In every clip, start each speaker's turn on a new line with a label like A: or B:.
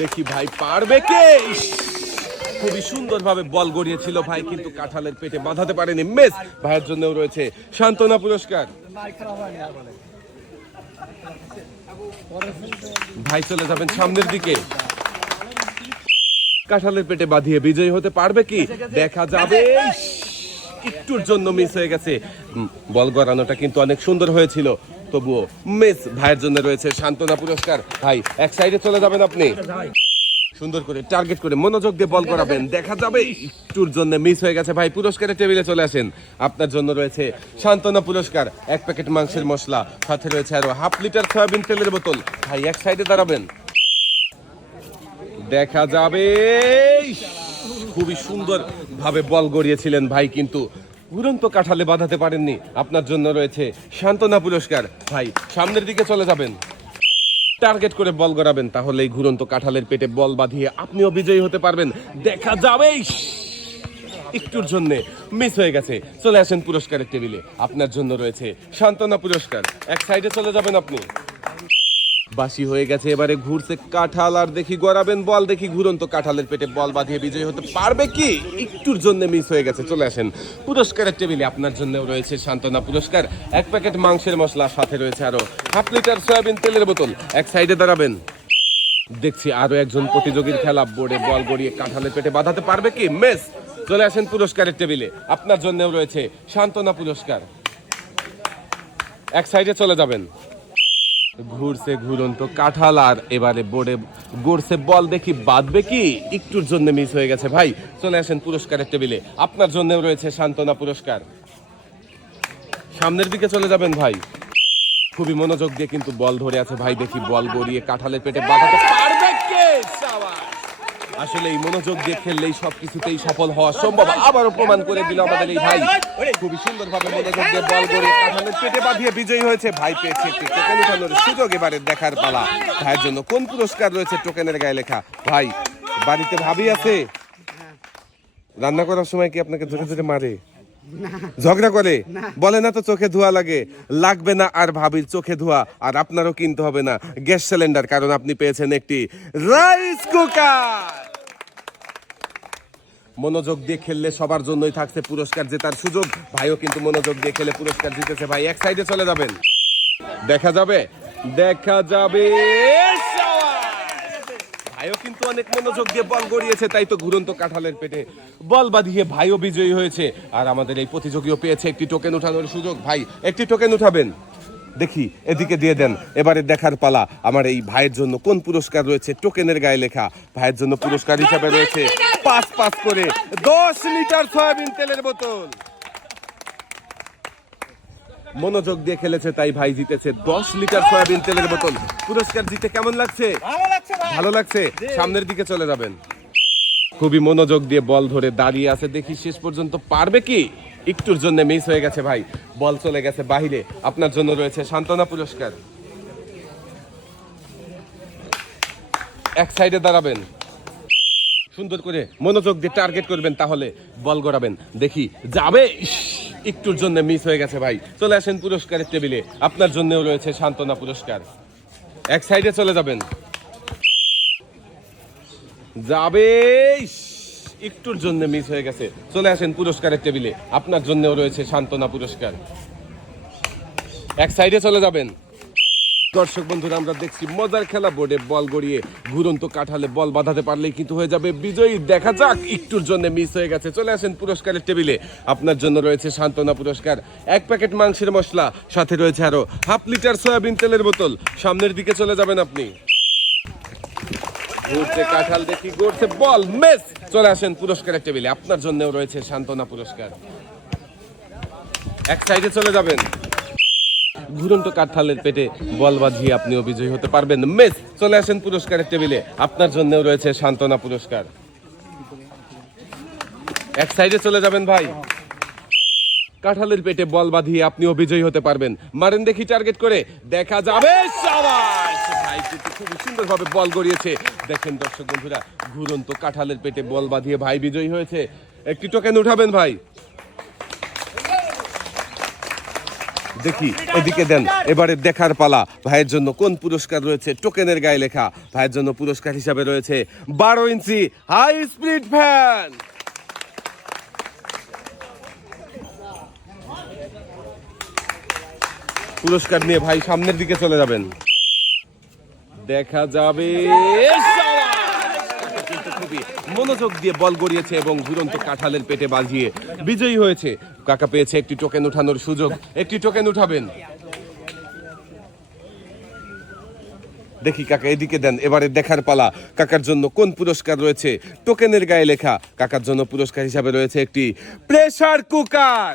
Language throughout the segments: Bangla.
A: দেখি ভাই পারবে কে? খুবই সুন্দরভাবে বল গড়িয়েছিল ভাই, কিন্তু কাঁঠালের পেটে বাঁধাতে পারেনি। মেস, ভাইয়ের জন্যও রয়েছে সান্ত্বনা পুরস্কার। ভাই চলে যাবেন সামনের দিকে। কাঁঠালের পেটে বাঁধিয়ে বিজয়ী হতে পারবে কি? দেখা যাবে। একটুর জন্য মিস হয়ে গেছে। বল গড়ানোটা কিন্তু অনেক সুন্দর হয়েছিল। তবুও মিস ভাইয়ের জন্য রয়েছে সান্ত্বনা পুরস্কার। ভাই, এক সাইডে চলে যাবেন আপনি। সুন্দর করে টার্গেট করে মনোযোগ দিয়ে বল করাবেন। দেখা যাবে একটুর জন্য মিস হয়ে গেছে। ভাই, পুরস্কারের টেবিলে চলে আসেন। আপনার জন্য রয়েছে সান্ত্বনা পুরস্কার। এক প্যাকেট মাংসের মশলা, সাথে রয়েছে আরও হাফ লিটার সয়াবিন তেলের বোতল। ভাই, এক সাইডে দাঁড়াবেন। দেখা যাবে খুবই সুন্দর ভাবে বল গড়িয়েছিলেন ভাই কিন্তু উড়ন্ত কাঠালে বাঁধাতে পারেননি। আপনার জন্য রয়েছে সান্ত্বনা পুরস্কার। ভাই, সামনের দিকে চলে যাবেন। টার্গেট করে বল গড়াবেন তাহলে এই ঘুরন্ত কাঁঠালের পেটে বল বাঁধিয়ে আপনিও বিজয়ী হতে পারবেন। দেখা যাবে একটুর জন্য মিস হয়ে গেছে। চলে আসেন পুরস্কারের টেবিলে। আপনার জন্য রয়েছে সান্ত্বনা পুরস্কার। এক সাইডে চলে যাবেন আপনি। বাসি হয়ে গেছে, এবারে ঘুরছে কাঁঠাল, আর দেখি গড়াবেন বল, দেখি ঘুরন্ত কাঁঠালের পেটে বল বাঁধিয়ে বিজয়ী হতে পারবে কি? একটুর জন্য মিস হয়ে গেছে, চলে আসেন। পুরস্কারের টেবিলে আপনার জন্য রয়েছে সান্ত্বনা পুরস্কার। এক প্যাকেট মাংসের মশলা, সাথে রয়েছে আরও হাফ লিটার সয়াবিন তেলের বোতল। এক সাইডে দাঁড়াবেন। দেখছি আরও একজন প্রতিযোগীর খেলা, বোর্ডে বল গড়িয়ে কাঁঠালের পেটে বাঁধাতে পারবে কি? মেস চলে আসেন পুরস্কারের টেবিলে আপনার জন্যও রয়েছে সান্ত্বনা পুরস্কার। এক সাইডে চলে যাবেন। ঘুরছে ঘুরন্ত কাঁঠাল আর এবারে বোর্ডে গড়ছে বল দেখি বাঁধবে কি? একটুর জন্য মিস হয়ে গেছে ভাই। চলে আসেন পুরস্কারের টেবিলে। আপনার জন্য রয়েছে সান্ত্বনা পুরস্কার। সামনের দিকে চলে যাবেন ভাই। খুবই মনোযোগ দিয়ে কিন্তু বল ধরে আছে ভাই। দেখি বল গড়িয়ে কাঁঠালের পেটে বাঁধাতে পারবে কে! আসলে এই মনোযোগ দিয়ে খেললেই সবকিছুতেই সফল হওয়া সম্ভব। আবারও প্রমাণ করে দিল আমাদের এই ভাই। খুবই সুন্দরভাবে মনোযোগ দিয়ে বল করে কাঁঠালের পেটে বাঁধিয়ে বিজয়ী হয়েছে। ভাই পেয়েছে টোকেন, উঠানোর সুযোগ এবারে দেখার পালা। ভাইয়ের জন্য কোন পুরস্কার রয়েছে টোকেনের গায়ে লেখা? ভাই, বাড়িতে ভাবি আছে? রান্না করার সময় কি আপনাকে ধরে ধরে মারে? ঝগড়া করে? বলে না তো চোখে ধোয়া লাগে। লাগবে না আর ভাবির চোখে ধোয়া, আর আপনারও কিনতে হবে না। গ্যাস সিলিন্ডার, কারণ আপনি পেয়েছেন একটি রাইস কুকার। মনোযোগ দিয়ে খেললে সবার জন্যই থাকছে পুরস্কার জেতার সুযোগ। ভাইও কিন্তু মনোযোগ দিয়ে খেলে পুরস্কার জিতেছে ভাই। এক সাইডে চলে যাবেন। দেখা যাবে? দেখা যাবে ভাইও কিন্তু অনেক মনোযোগ দিয়ে বল গড়িয়েছে, তাই তো ঘুরন্ত কাঁঠালের পেটে বল বাঁধিয়ে ভাইও বিজয়ী হয়েছে। আর আমাদের এই প্রতিযোগীও পেয়েছে একটি টোকেন উঠানোর সুযোগ। ভাই, একটি টোকেন উঠাবেন? দেখি, এদিকে দিয়ে দেন। এবারে দেখার পালা। আমার এই ভাইয়ের জন্য কোন পুরস্কার রয়েছে? টোকেনের গায়ে লেখা। ভাইয়ের জন্য পুরস্কার হিসাবে রয়েছে পাঁচ পাঁচ করে। দশ লিটার সয়াবিন তেলের বোতল। মনোযোগ দিয়ে খেলেছে তাই ভাই জিতেছে দশ লিটার সয়াবিন তেলের বোতল। পুরস্কার জিতে কেমন লাগছে? ভালো লাগছে সামনের দিকে চলে যাবেন। খুবই মনোযোগ দিয়ে বল ধরে দাঁড়িয়ে আছে। দেখি শেষ পর্যন্ত পারবে কি? একটুর জন্য মিস হয়ে গেছে ভাই। বল চলে গেছে বাহিরে। আপনার জন্য রয়েছে সান্ত্বনা পুরস্কার। এক সাইডে দাঁড়াবেন। সুন্দর করে মনোযোগ দিয়ে টার্গেট করবেন তাহলে বল গড়াবেন। দেখি, যাবে? একটুর জন্য মিস হয়ে গেছে ভাই। চলে আসেন পুরস্কারের টেবিলে। আপনার জন্যও রয়েছে সান্ত্বনা পুরস্কার। এক সাইডে চলে যাবেন। যাবে? একটুর জন্য মিস হয়ে গেছে। চলে আসেন পুরস্কারের টেবিলে। আপনার জন্যও রয়েছে সান্ত্বনা পুরস্কার। এক সাইডে চলে যাবেন। দর্শক বন্ধুরা, আমরা দেখছি মজার খেলা বোর্ডে বল গড়িয়ে ঘুরন্ত কাঠালে বল বাঁধাতে পারলেই কিন্তু হয়ে যাবে বিজয়ী। দেখা যাক, একটুর জন্য মিস হয়ে গেছে। চলে আসেন পুরস্কারের টেবিলে। আপনার জন্য রয়েছে সান্ত্বনা পুরস্কার। এক প্যাকেট মাংসের মশলা, সাথে রয়েছে আরও হাফ লিটার সয়াবিন তেলের বোতল। সামনের দিকে চলে যাবেন আপনি। ঘুরছে কাঁঠাল দেখি, ঘুরছে বল মেস চলে আসেন পুরস্কারের টেবিলে। আপনার জন্যও রয়েছে সান্ত্বনা পুরস্কার। এক সাইডে চলে যাবেন। ঘুরন্ত কাঁঠালের পেটে বল বাঁধিয়ে আপনিও বিজয়ী হতে পারবেন। মেস, চলে আসেন পুরস্কারের টেবিলে। আপনার জন্যও রয়েছে সান্ত্বনা পুরস্কার। এক সাইডে চলে যাবেন ভাই। কাঁঠালের পেটে বল বাঁধিয়ে আপনিও বিজয়ী হতে পারবেন। মারেন দেখি টার্গেট করে। দেখা যাবে খুবই সুন্দরভাবে বল গড়িয়েছে। দেখেন দর্শক বন্ধুরা, ঘুরন্ত কাঁঠালের পেটে বল বাঁধিয়ে ভাই বিজয়ী হয়েছে। একটি টোকেন উঠাবেন ভাই। দেখি, এদিকে দেন, এবারে দেখার পালা। ভাইয়ের জন্য কোন পুরস্কার রয়েছে? টোকেনের গায়ে লেখা। ভাইয়ের জন্য পুরস্কার হিসাবে রয়েছে বারো ইঞ্চি হাই স্পিড ফ্যান। পুরস্কার নিয়ে ভাই সামনের দিকে চলে যাবেন। দেখা যাবে মনোযোগ দিয়ে বল গড়িয়েছে এবং ঘুরন্ত কাঁঠালের পেটে বাজিয়ে বিজয়ী হয়েছে কাকা পেয়েছে একটি টোকেন উঠানোর সুযোগ। একটি টোকেন উঠাবেন। দেখি কাকা, এদিকে দেন, এবারে দেখার পালা। কাকার জন্য কোন পুরস্কার রয়েছে? টোকেনের গায়ে লেখা। কাকার জন্য পুরস্কার হিসাবে রয়েছে একটি প্রেসার কুকার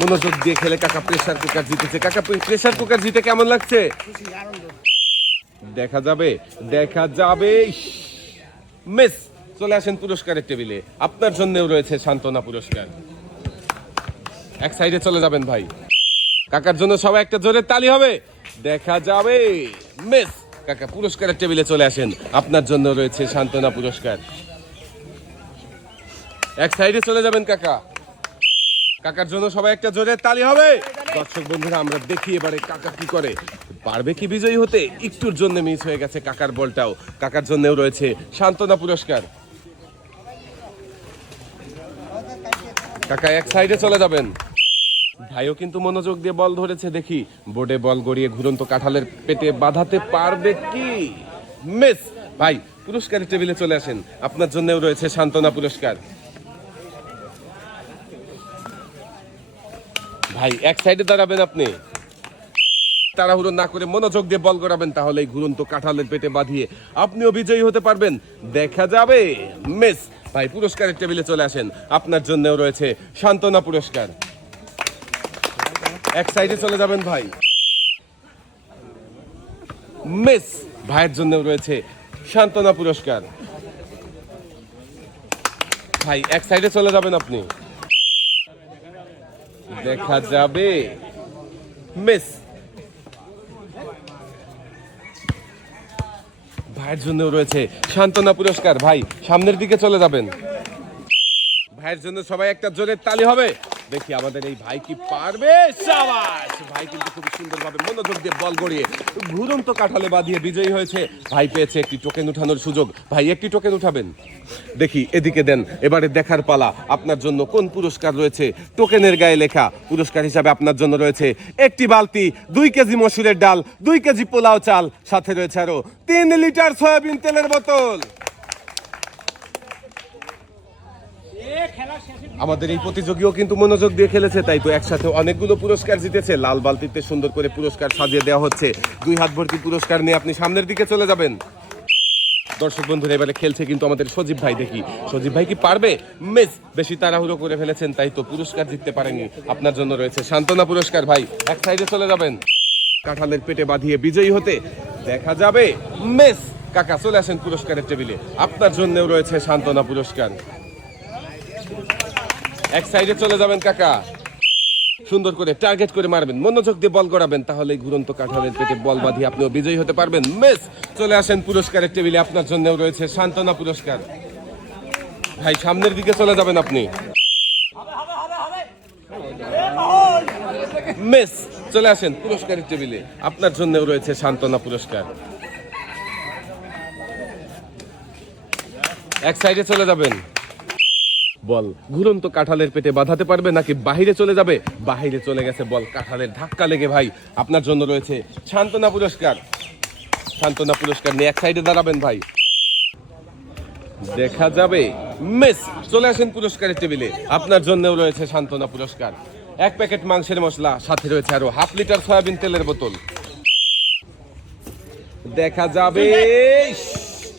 A: মনোযোগ দিয়ে খেলে কাকা প্রেসার কুকার জিতেছে। কাকা প্রেসার কুকার জিতে কেমন লাগছে? দেখা যাবে দেখা যাবে মিস চলে আসেন পুরস্কারের টেবিলে। আপনার জন্যও রয়েছে সান্ত্বনা পুরস্কার। এক সাইডে চলে যাবেন ভাই। কাকার জন্য সবাই একটা জোরে তালি হবে। দেখা যাবে। মিস, কাকা পুরস্কারের টেবিলে চলে আসেন। আপনার জন্য রয়েছে সান্ত্বনা পুরস্কার। এক সাইডে চলে যাবেন কাকা। কাকার জন্য সবাই একটা জোরে তালি হবে। দর্শক বন্ধুরা, আমরা দেখি এবারে কাকা কি করে। পারবে কি বিজয়ী হতে? একটুর জন্য মিস হয়ে গেছে কাকার বলটাও। কাকার জন্যও রয়েছে সান্ত্বনা পুরস্কার। কাকা, এক সাইডে চলে যাবেন। ভাইও কিন্তু মনোযোগ দিয়ে বল ধরেছে, দেখি। বোর্ডে বল গড়িয়ে ঘুরন্ত কাঁঠালের পেটে বাঁধাতে পারবে কি? মিস ভাই, পুরস্কারের টেবিলে চলে আসেন। আপনার জন্যও রয়েছে সান্ত্বনা পুরস্কার। ভাই, এক সাইডে দাঁড়াবেন আপনি। তাড়াহুড়ো না করে মনোযোগ দিয়ে বল করাবেন তাহলে এই ঘুরন্ত কাঁঠালের পেটে বাঁধিয়ে আপনিও বিজয়ী হতে পারবেন। দেখা যাবে মিস ভাই, পুরস্কারের টেবিলে চলে আসেন। আপনার জন্যও রয়েছে সান্ত্বনা পুরস্কার। এক সাইডে চলে যাবেন ভাই। মিস, ভাইয়ের জন্যও রয়েছে সান্ত্বনা পুরস্কার। ভাই, এক সাইডে চলে যাবেন আপনি। দেখা যাবে। মিস ভাইয়ের জন্য রয়েছে সান্ত্বনা পুরস্কার। ভাই সামনের দিকে চলে যাবেন। ভাইয়ের জন্য সবাই একটা জোরের তালি হবে। দেখি আমাদের এই ভাই কি পারবে? সাবাস! ভাই কিন্তু খুব সুন্দরভাবে মনোযোগ দিয়ে বল গড়িয়ে ঘুরন্ত কাঠালে বাঁধিয়ে বিজয়ী হয়েছে। ভাই পেয়েছে একটি টোকেন উঠানোর সুযোগ। ভাই, একটি টোকেন উঠাবেন? দেখি, এদিকে দেন। এবারে দেখার পালা। আপনার জন্য কোন পুরস্কার রয়েছে? টোকেনের গায়ে লেখা। পুরস্কার হিসাবে আপনার জন্য রয়েছে একটি বালতি, দুই কেজি মসুরের ডাল, দুই কেজি পোলাও চাল। সাথে রয়েছে আরও তিন লিটার সয়াবিন তেলের বোতল। আমাদের এই প্রতিযোগীও কিন্তু মনোযোগ দিয়ে খেলেছে, তাই তো একসাথে অনেকগুলো পুরস্কার জিতেছে। লাল বালতিতে সুন্দর করে পুরস্কার সাজিয়ে দেওয়া হচ্ছে। দুই হাত ভর্তি পুরস্কার নিয়ে আপনি সামনের দিকে চলে যাবেন। দর্শক বন্ধুরা, এবারে খেলছে কিন্তু আমাদের সজীব ভাই দেখি। সজীব ভাই কি পারবে? মিস, বেশি তাড়াহুড়ো করে ফেলেছেন, তাই তো পুরস্কার জিততে পারেনি আপনার জন্য রয়েছে সান্ত্বনা পুরস্কার, ভাই। এক সাইডে চলে যাবেন। কাঁঠালের পেটে বাঁধিয়ে বিজয়ী হতে দেখা যাবে। মিস, কাকা চলে আসেন পুরস্কারের টেবিলে। আপনার জন্যও রয়েছে সান্ত্বনা পুরস্কার। এক সাইডে চলে যাবেন কাকা। সুন্দর করে টার্গেট করে মারবেন। মনোযোগ দিয়ে বল গড়াবেন তাহলে ঘুরন্ত কাঁঠালের পেটে বল বাঁধিয়ে আপনিও বিজয়ী হতে পারবেন। মিস, চলে আসেন পুরস্কারের টেবিলে, আপনার জন্যও রয়েছে সান্ত্বনা পুরস্কার। ভাই, সামনের দিকে চলে যাবেন আপনি। মিস, চলে আসেন পুরস্কারের টেবিলে, আপনার জন্যও রয়েছে সান্ত্বনা পুরস্কার। এক সাইডে চলে যাবেন। বল। ঘুরন্ত কাঁঠালের পেটে বাঁধাতে পারবে নাকি বাহিরে চলে যাবে? বাহিরে চলে গেছে বল, কাঁঠালের ধাক্কা লেগে ভাই। আপনার জন্য রয়েছে সান্ত্বনা পুরস্কার। সান্ত্বনা পুরস্কার নিয়ে এক সাইডে দাঁড়াবেন ভাই। দেখা যাবে। মিস, চলে আসেন পুরস্কারের টেবিলে। আপনার জন্যও রয়েছে সান্ত্বনা পুরস্কার। এক প্যাকেট মাংসের মশলা, সাথে রয়েছে আরও হাফ লিটার সয়াবিন তেলের বোতল। দেখা যাবে।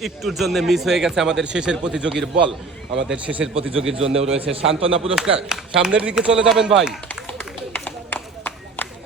A: একটুর জন্য মিস হয়ে গেছে আমাদের শেষের প্রতিযোগীর বল। আমাদের শেষের প্রতিযোগীর জন্যও রয়েছে সান্ত্বনা পুরস্কার। সামনের দিকে চলে যাবেন ভাই।